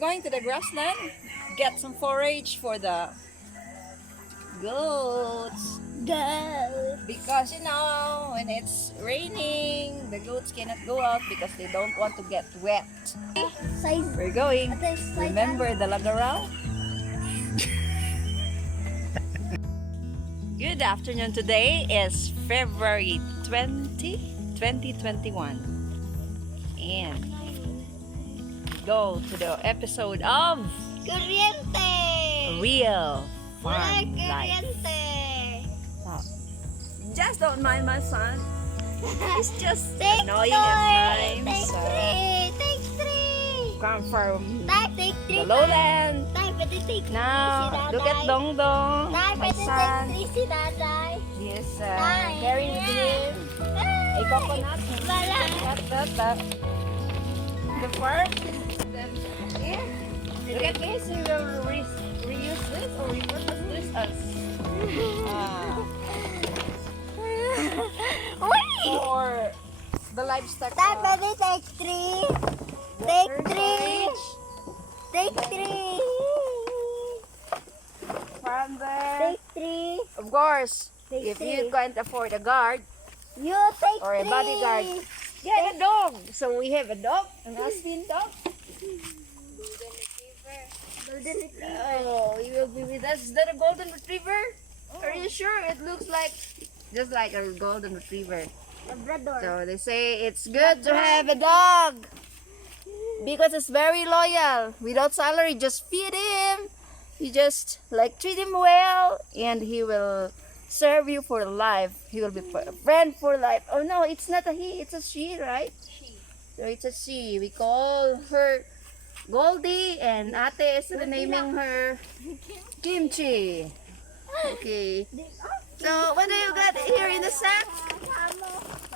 going to the grassland, get some forage for the goats. Because when it's raining, the goats cannot go out because they don't want to get wet. We're going. Remember the Lagarao? Good afternoon. Today is February 20, 2021. And go to the episode of Corriente! Real Wala Farm Life. corriente! Just don't mind my son. He's just Take annoying at Take times. three! Take three! Come from Take three! the lowland. Pwede take three Now, si look at Daday. Dong Dong, my Pwede take son. three si Daday. Yes, Tay. carrying with him a coconut. Wala. That. The first. Then here. Look at this. We will reuse this or repurpose this as for the livestock. Pwede take three. Take water three. storage. Take three. From there. Take three. Of course, Take if three. you can't afford a guard You take or a three. bodyguard, get a dog. So we have a dog, an Austin dog. Golden retriever. Oh, he will be with us. Is that a golden retriever? Are you sure? It looks like just like a golden retriever. Labrador. So they say it's good to have a dog because it's very loyal. Without salary, just feed him. You just like treat him well, and he will serve you for life. He will be a friend for life. Oh no, it's not a he, it's a she, right? She. So it's a she. We call her Goldie, and Ate is renaming her Kimchi. Okay. So what do you got here in the sack?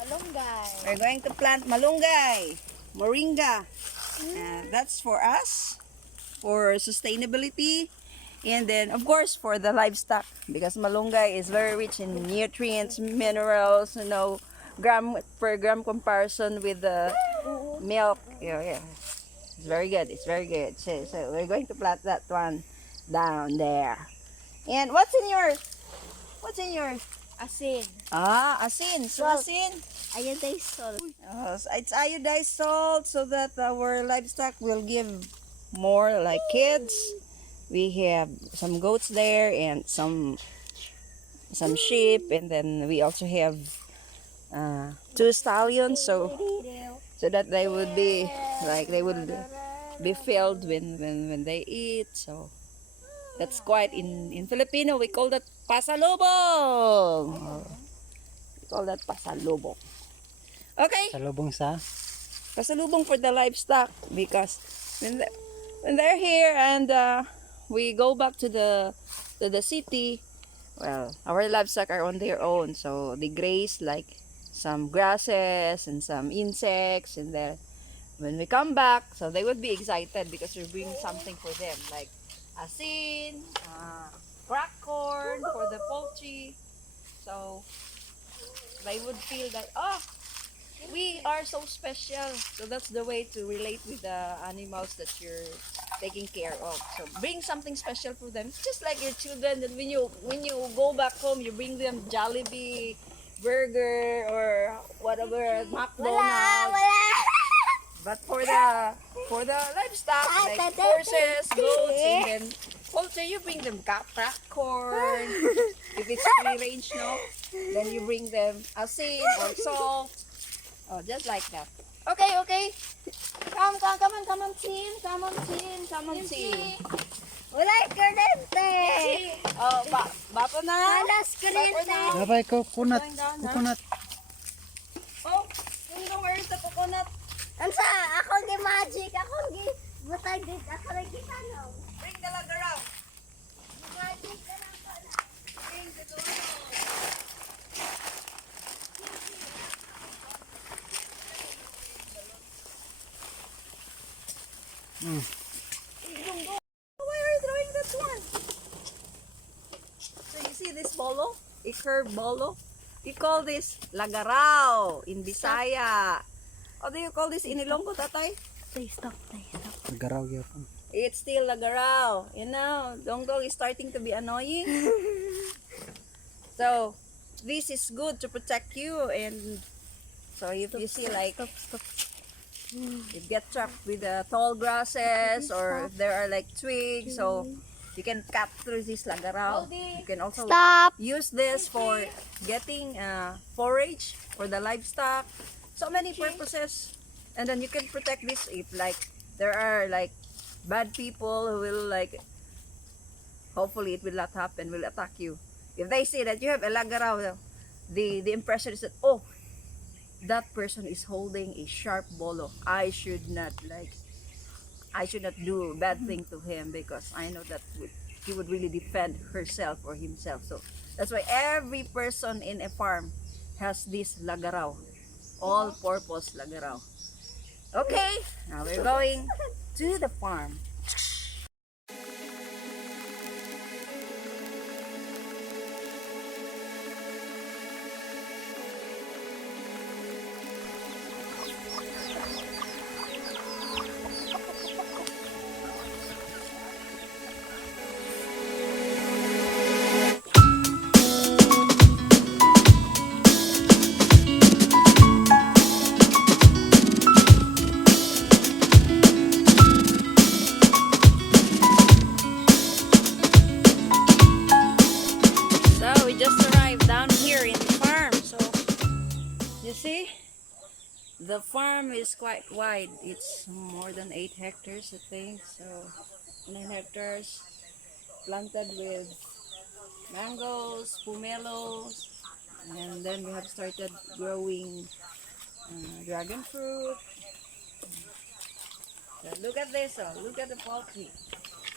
Malunggay. We're going to plant malunggay, moringa. That's for us, for sustainability. And then, of course, for the livestock, because malunggay is very rich in nutrients, minerals, gram per gram comparison with the milk. Yeah. It's very good. It's very good. So we're going to plant that one down there. And what's in yours? Asin. Asin. So Salt. asin. Iodized salt. It's iodized salt so that our livestock will give more like kids. We have some goats there and some sheep, and then we also have 2 stallions, so that they would be filled when they eat. So that's quite in Filipino we call that pasalubong. We call that pasalubong. Okay. Salubong sa? Pasalubong for the livestock because when they're here and we go back to the city, well, our livestock are on their own, so they graze like some grasses and some insects, and then when we come back, so they would be excited because we bring something for them like asin, cracked corn for the poultry, so they would feel that we are so special. So that's the way to relate with the animals that you're taking care of. So bring something special for them. It's just like your children that when you go back home, you bring them Jollibee, burger, or whatever, McDonald's. But for the livestock, like horses, goats, and then poultry, you bring them cracked corn. If it's free range, then you bring them asin or salt. Oh, just like that. Okay. Come on, Tin. Wala corriente. Oh, bapo na. Alas corriente. Dabay coconut. Going down, ha? Coconut. Oh, where's the coconut? Ansa, ako gi magic, ako gi butay din, ako rin kitanaw. Bring the Lagarao. Magic ka lang pala. Bring the Lagarao. Why are you throwing that one? So you see this bolo? A curved bolo? We call this Lagarao in Bisaya. How do you call this in Ilonggo, tatay? Stop. Nagaraw gyapon. It's still Lagaraw. You know, Dongdong is starting to be annoying. So, this is good to protect you. And so if you see like Stop. you get trapped with the tall grasses or if there are like twigs, so you can cut through this Lagaraw. You can also Stop. use this for getting forage for the livestock. So many purposes. And then you can protect this if like there are like bad people who will like, hopefully it will not happen, will attack you. If they say that you have a Lagaraw, the impression is that, oh, that person is holding a sharp bolo. I should not do a bad thing to him because I know that he would really defend herself or himself. So that's why every person in a farm has this Lagaraw, all-purpose Lagaraw. Okay, now we're going to the farm. So we just arrived down here in the farm. So you see, the farm is quite wide. It's more than 8 hectares, I think. So 9 hectares planted with mangoes, pomelos, and then we have started growing dragon fruit. So look at this, look at the poultry.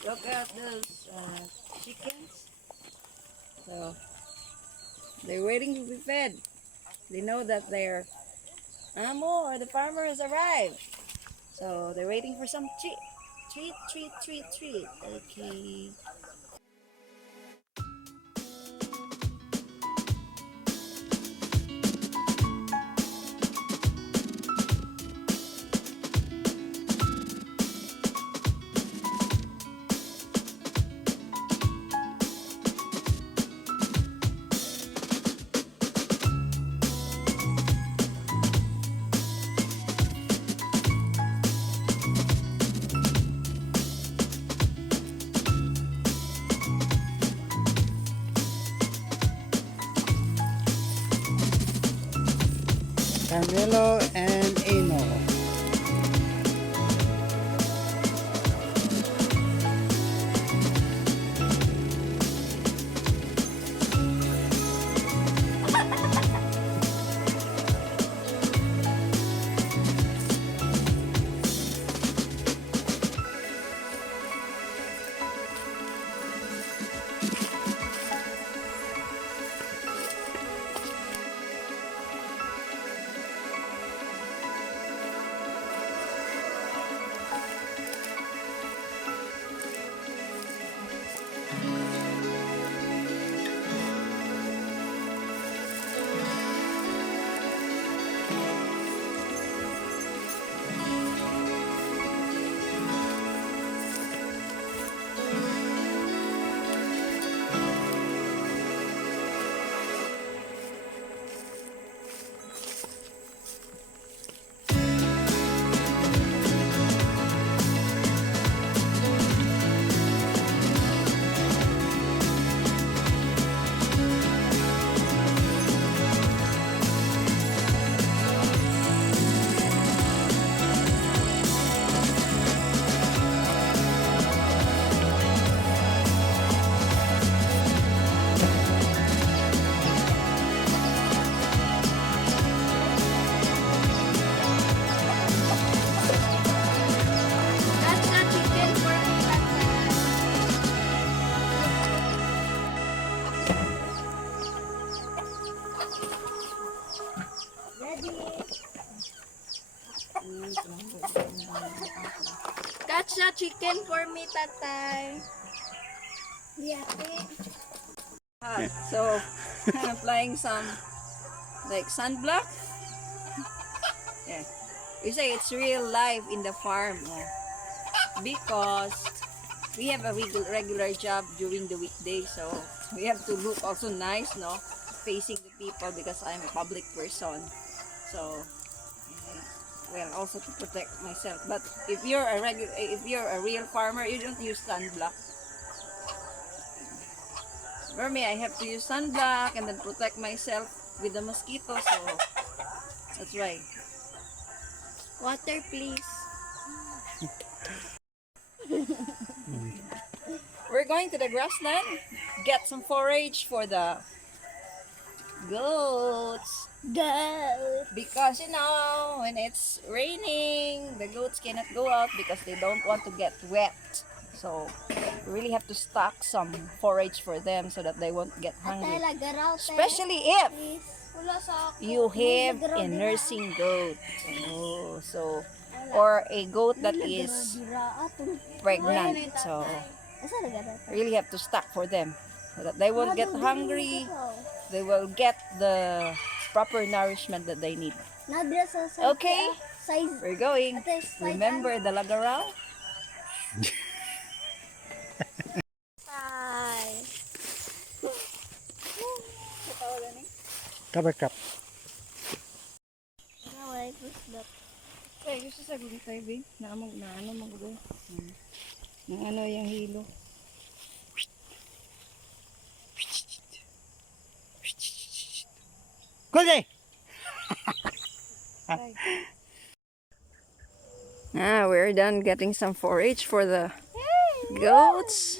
Look at those chickens. So they're waiting to be fed. They know that their amo or the farmer has arrived. So they're waiting for some treat. Okay. Camilo and Eno. That's the chicken for me, Ready? Catch the chicken for me, Tatay. Yeah. So I'm applying some like sunblock. Yeah. You say it's real life in the farm, because we have a regular job during the weekday, so we have to look also nice, no, facing the people because I'm a public person. So, well, also to protect myself. But if you're a real farmer, you don't use sunblock. For me, I have to use sunblock and then protect myself with the mosquitoes. So that's why. Water, please. We're going to the grassland, get some forage for the goats. Go. Because when it's raining, the goats cannot go out because they don't want to get wet. So we really have to stock some forage for them so that they won't get hungry. Especially if you have a nursing goat. So or a goat that is pregnant. So really have to stock for them so that they won't get hungry. They will get the proper nourishment that they need. Okay, we're going. Remember the lagaral? Cover crop. Ay, gusto sa gulit tayo, babe. Na ano magulo. Na ano yung hilo. Good. We're done getting some forage for the goats.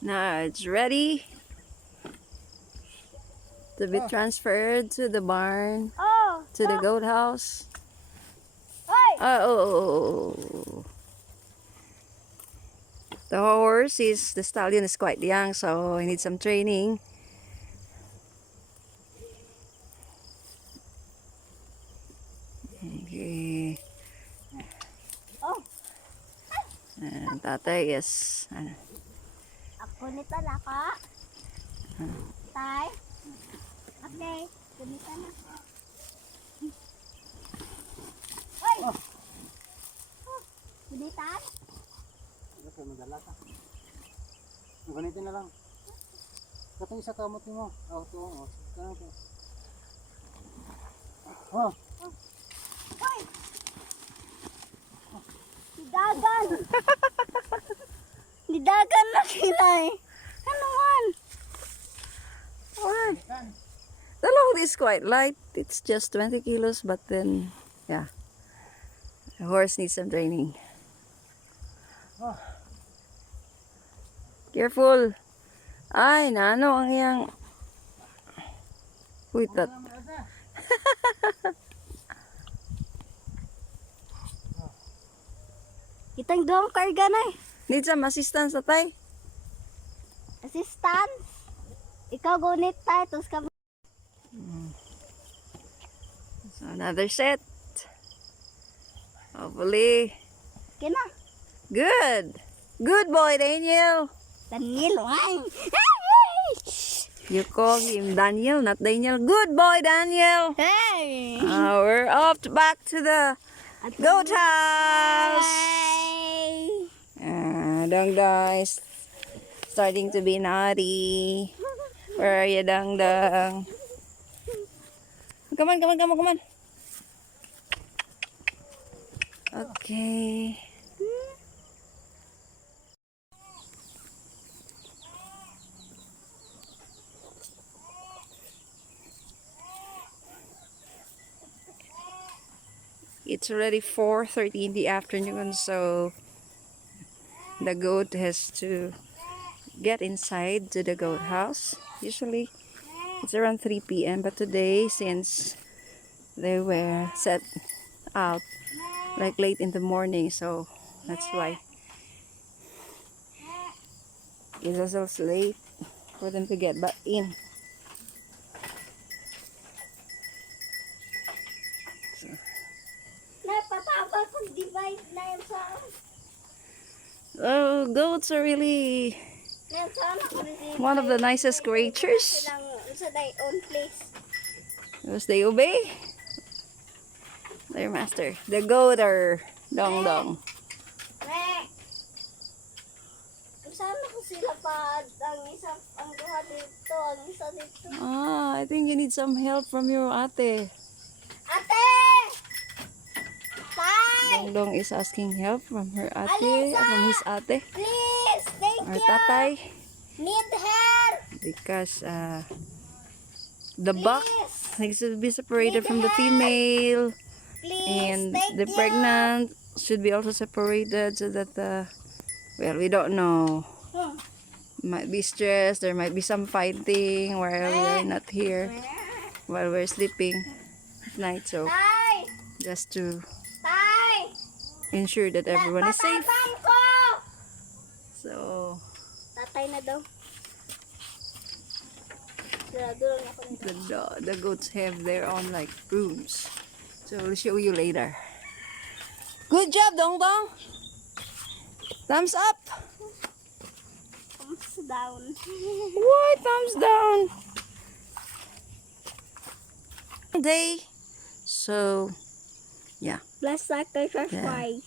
Now it's ready to be transferred to the barn, to the goat house. Oh. The stallion is quite young, so I need some training. Okay. And tatay is Ako nito na ka. Tay. Okay. Kunita na. Hoy! Kunitan? Ito madala ka. Ganitin na lang. Katong isa kamot mo. Ito. Kanang to. Oh. Hoy! Nidagan! Nidagan na sila eh. Ano man? Alright. The load is quite light. It's just 20 kilos, but then, yeah. The horse needs some training. Careful. Ay, nano ang iyang... Wait, that... Kitang doang karga na eh. Need some assistance, tatay? Assistance. Ikaw gunit tayo. Tapos ka... So, another set. Hopefully. Kina. Good. Good boy, Daniel. Daniel, ay. You call him Daniel, not Daniel. Good boy, Daniel. Hey. We're off back to the goat house. Dong Dong is starting to be naughty. Where are you, Dong Dong? Come on. Okay. It's already 4:30 in the afternoon, so the goat has to get inside to the goat house. Usually it's around 3 p.m. but today, since they were set out like late in the morning, so that's why it's also late for them to get back in. Napatawag kong device na yan sa... Goats are really Yan sa anak ko rin. one of the nicest creatures Sa their own place. because they obey their master. The goat are Dong Dong. Meh. dito. Ang isa dito. I think you need some help from your ate. Ate! Tay! Dongdong is asking help from her ate, from his ate, Please! Thank or you! tatay, Need help! because the buck Please! needs to be separated from the female, Please! and Thank the you! pregnant should be also separated so that well, we don't know. Hmm. Might be stress, there might be some fighting while we're not here, while we're sleeping at night. So Tay! just to Tay! ensure that everyone is safe. Tatay ko! So Tatay na daw. Sigurado lang ako nito. the goats have their own like rooms. So I'll show you later. Good job, Dong Dong. Thumbs up. Thumbs down. What? Thumbs down. Day. So yeah, Bless sacrifice.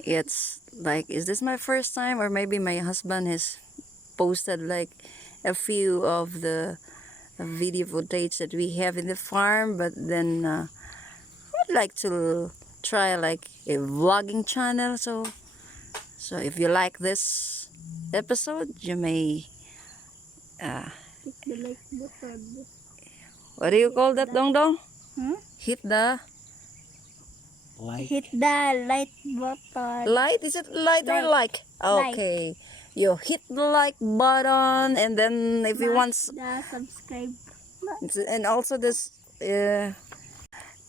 it's like, is this my first time, or maybe my husband has posted like a few of the video footage that we have in the farm, but then I'd like to try like a vlogging channel. So if you like this episode, you may Hit the like button. what do you call that, Dong Dong? Hmm? Hit the Like. Hit the like button. light. Is it light or like? Okay, you hit the like button, and then if you want, The subscribe. and also this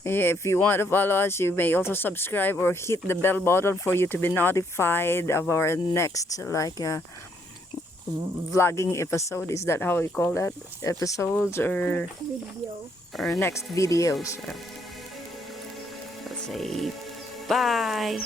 if you want to follow us, you may also subscribe or hit the bell button for you to be notified of our next like vlogging episode. Is that how we call that? Episodes or Video. next videos. Let's say bye.